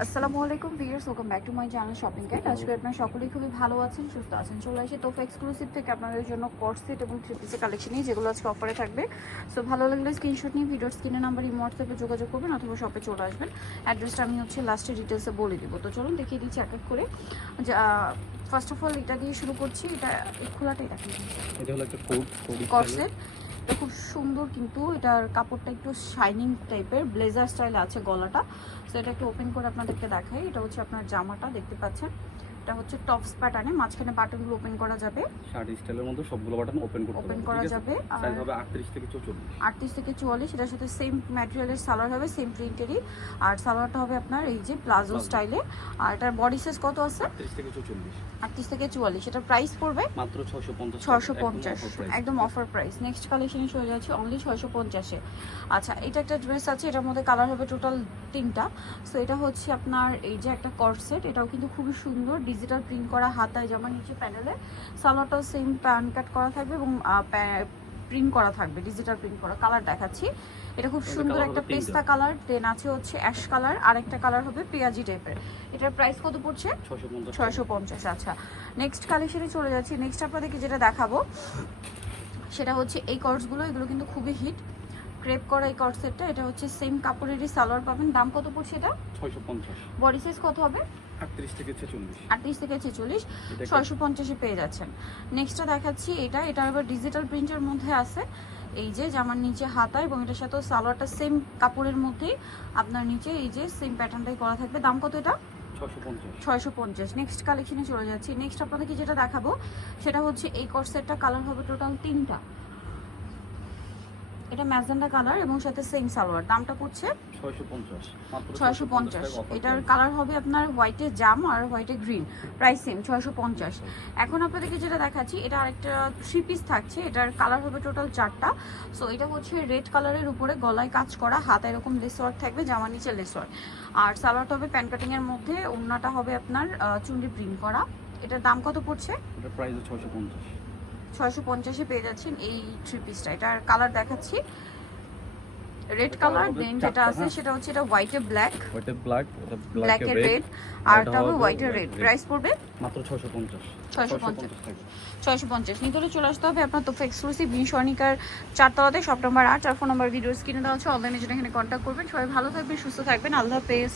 আসসালামু আলাইকুম viewers, welcome back to my channel shopping guide. আজকে আপনারা সকলেই খুবই ভালো আছেন, সুস্থ আছেন। চলে আসি তোফা এক্সক্লুসিভ থেকে আপনাদের জন্য কর্সেট এবং থ্রি পিসের কালেকশন নিয়ে, যেগুলো আজকে অফারে থাকবে। সো ভালো লাগলে স্ক্রিনশট নিয়ে ভিডিওর স্ক্রিনে নাম্বার ইমো হোয়াটসঅ্যাপে যোগাযোগ করবেন অথবা শপে চলে আসবেন। অ্যাড্রেসটা আমি লাস্টে ডিটেলসে বলে দিব। তো চলুন দেখিয়ে দিচ্ছি এক এক করে। ফার্স্ট অফ অল এটা দিয়ে শুরু করছি। এটা এই খোলাটাই দেখিয়ে দিচ্ছি। এটা হলো একটা কর্সেট। এটা খুব সুন্দর, কিন্তু এটার কাপড়টা একটু শাইনিং টাইপের, ব্লেজার স্টাইল আছে গলাটা। সো এটা একটু ওপেন করে আপনাদেরকে দেখাই। এটা হচ্ছে আপনার জামাটা, দেখতে পাচ্ছেন। এটা হচ্ছে টপস প্যাটার্নে, মাঝখানে বাটনগুলো ওপেন করা যাবে। শার্ট স্টাইলের মধ্যে সবগুলো বাটন ওপেন করা যাবে। সাইজ হবে 38 থেকে 44। 38 থেকে 44। এটার সাথে সেম ম্যাটেরিয়ালের সালোয়ার হবে, সেম প্রিন্টেরই। আর সালোয়ারটা হবে আপনার এই যে প্লাজো স্টাইলে। আর এটার বডি সাইজ কত আছে? 38 থেকে 44। 38 থেকে 44। এটার প্রাইস পড়বে মাত্র 650। 650, একদম অফার প্রাইস। নেক্সট কালেকশনে চলে যাচ্ছি অনলি 650-এ। আচ্ছা, এটা একটা ড্রেস আছে, এটার মধ্যে কালার হবে টোটাল 3টা। সো এটা হচ্ছে আপনার এই যে একটা কর্সেট, এটাও কিন্তু খুবই সুন্দর, ডিজিটাল প্রিন্ট করা, হাতায় জামা, নিচে প্যানেলে। সালোয়ারটাও সেম প্যান কাট করা থাকবে এবং প্রিন্ট করা থাকবে, ডিজিটাল প্রিন্ট করা। কালার দেখাচ্ছি। এটা খুব সুন্দর একটা পেস্তা কালার, দেন আছে হচ্ছে অ্যাশ কালার, আর একটা কালার হবে পেঁয়াজি টাইপের। এটার প্রাইস কত পড়ছে? 650। আচ্ছা, নেক্সট কালেকশনে চলে যাচ্ছি। নেক্সট আপনাদেরকে যেটা দেখাবো সেটা হচ্ছে এই কর্সগুলো। এগুলো কিন্তু খুবই হিট, ক্রেপ করা এই কর্সেটটা। এটা হচ্ছে সেম কাপড়েরই সালোয়ার পাবেন। দাম কত পড়ছে এটা? 650। বডি সাইজ কত হবে? 38 থেকে 46। 38 থেকে 46। 650-এ পেয়ে যাচ্ছেন। নেক্সটটা দেখাচ্ছি। এটা আবার ডিজিটাল প্রিন্টের মধ্যে আছে। এই যে জামার নিচে হাতা এবং এটার সাথে সালোয়ারটা সেম কাপড়ের মধ্যেই আপনার নিচে এই যে সেম প্যাটার্নটাই করা থাকবে। দাম কত এটা? 650। নেক্সট কালেকশনে চলে যাচ্ছি। নেক্সট আপনাদেরকে যেটা দেখাবো সেটা হচ্ছে এই কর্সেটটা। কালার হবে টোটাল 3টা। এটা ম্যাজেন্ডা কালার এবং সাথে সেম সালোয়ার। দামটা পড়ছে 650। এটার কালার হবে আপনার হোয়াইটে জাম আর হোয়াইটে গ্রিন। Price same 650। এখন আপনাদেরকে যেটা দেখাচ্ছি, এটা আরেকটা 3 পিস থাকছে। এটার কালার হবে টোটাল 4টা। সো এটা হচ্ছে রেড কালারের উপরে গলায় কাজ করা, হাতে এরকম লেস ওয়ার্ক থাকবে, জামার নিচে লেস ওয়ার্ক। আর সালোয়ারটা হবে প্যান কাটিং এর মধ্যে, ওড়নাটা হবে আপনার চুন্ডি প্রিন্ট করা। এটার দাম কত পড়ছে? এটার প্রাইস 650। 650-এ পেয়ে যাচ্ছেন এই 3 পিসটা। এটার কালার দেখাচ্ছি। রেড কালার, দেন যেটা আছে সেটা হচ্ছে এটা হোয়াইটে ব্ল্যাক, এটা ব্ল্যাক এর রেড, আর এটা হবে হোয়াইটে রেড। প্রাইস পড়বে মাত্র 650। 650। নিতরে চলে আসতে হবে আপনার তোফা এক্সক্লুসিভ স্বর্ণিকার 4 তলাতে, শপ নাম্বার 8। আর ফোন নাম্বার ভিডিওস কিনে দেওয়া হচ্ছে, অনলাইনে যেটা এখানে কন্ট্যাক্ট করবেন। সবাই ভালো থাকবেন, সুস্থ থাকবেন। আল্লাহ হাফেজ।